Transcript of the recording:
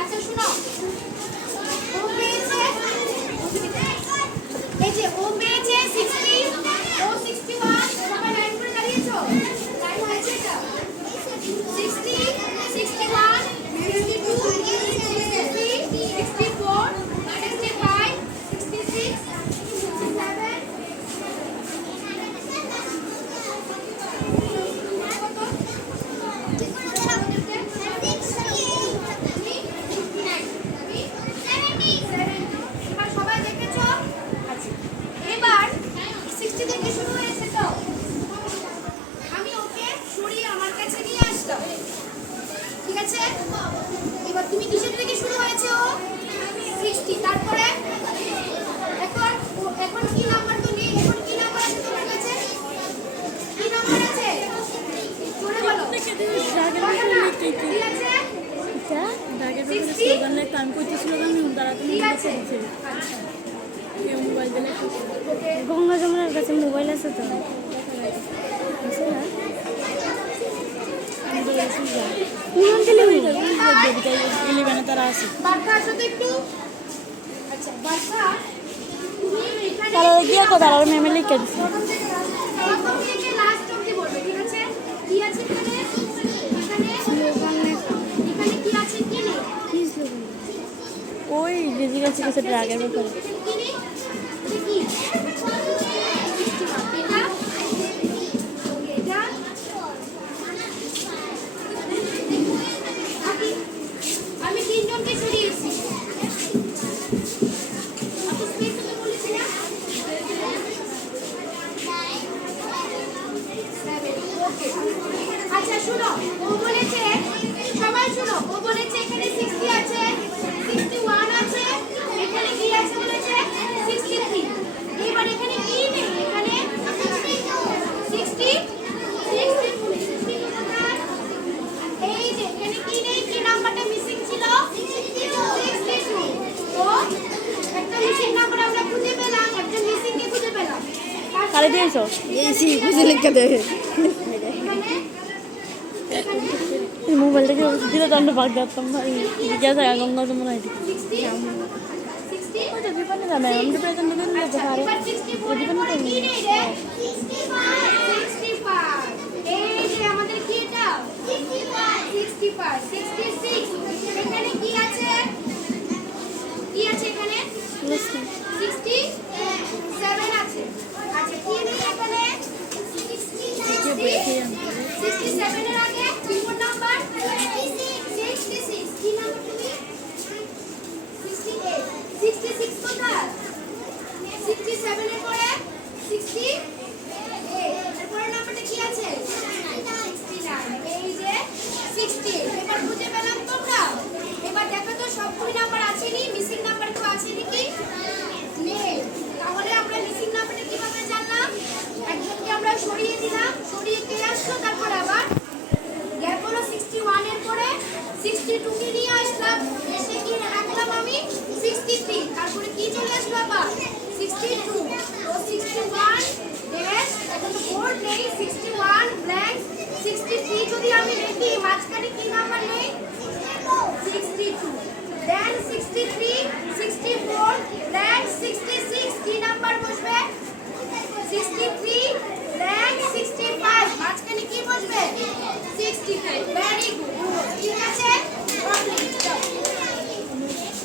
আচ্ছা শুনো, ও পেয়েছে এই যে ও পেয়েছে 60, ও 61, সবাই লাইন করে দাঁড়িয়েছো, লাইন হয়েছে এটা 60, 61, 62, 63, 64, 65, 66, 67, সবাই দেখেছো? আচ্ছা এবার 60 থেকে শুরু হয়েছে তো আমি ওকে সরিয়ে আমার কাছে নিয়ে আসলাম, ঠিক আছে? এবার তুমি কিসের থেকে শুরু হয়েছে? ও 60, তারপরে এখন কি নাম্বার তুমি এখন কি নাম্বার আছে তোমার কাছে? কি নাম্বার আছে জোরে বলো। ঠিক আছে গঙ্গা যমুনার কাছে মোবাইল আছে তো তারা আছে তারা গিয়ে কথা আর মেমে লিখে দিচ্ছে। ওই দিদি কাছে কিছু ড্রাগের ব্যাপারে আমি তিনজনকে সরিয়েছি। আচ্ছা শুনো, ও বলেছে সবাই শুনো, ও বলেছে এখানে 60 আছে, 61 আছে, এখানে কি আছে বলেছে 63। এবার এখানে কি নেই? এখানে 60, 62 এই যে এখানে কি নেই? কি নাম্বারটা মিসিং ছিল? 62। তো একটা মিসিং নাম্বার আমরা খুঁজে পেলাম, একটা মিসিং কে খুঁজে পেলাম। কারে দিয়েছো? এইসি খুঁজে লিখে দে মোবাইল থেকে দিলে দণ্ড ভাগ দিতাম ভাই জিজ্ঞাসা গঙ্গা যমুনা জানা আমি প্রেজেন্ট দিন দিতে পারে এই যে আমাদের কি এটা 65, 66 এখানে কি আছে? কি আছে এখানে? 67 আছে। আচ্ছা কি নেই এখানে? 67 এর আগে কিবোর্ড নাম্বার 66। কি নাম্বার তুমি? 68, 66 কোথায়? 67 এর পরে 68 এর পরের নাম্বারটা কি আছে? 69। এই যে 60 এবার বুঝে পেলাম তোমরা। এবার দেখো তো সবগুলো নাম্বার আছে নি? মিসিং নাম্বার কেউ আছে নাকি? নেই। তাহলে আমরা মিসিং নাম্বারটা কিভাবে জানলাম? একজনকে আমরা সরিয়ে দিলাম, সরিয়ে কে আসলো, তারপর আবার গ্যাপ হলো 61 এর পরে 62 কে নিয়ে আসলাম, এসে কি রাখলাম আমি 63, তারপরে কি চলে আসলো আবার 62। তো 61 ড্যাশ এখন তো বোর্ড নেই, 61 ব্ল্যাঙ্ক 63 যদি আমি লিখি মাঝখানে কি নাম্বার নেই? 62 দেন 63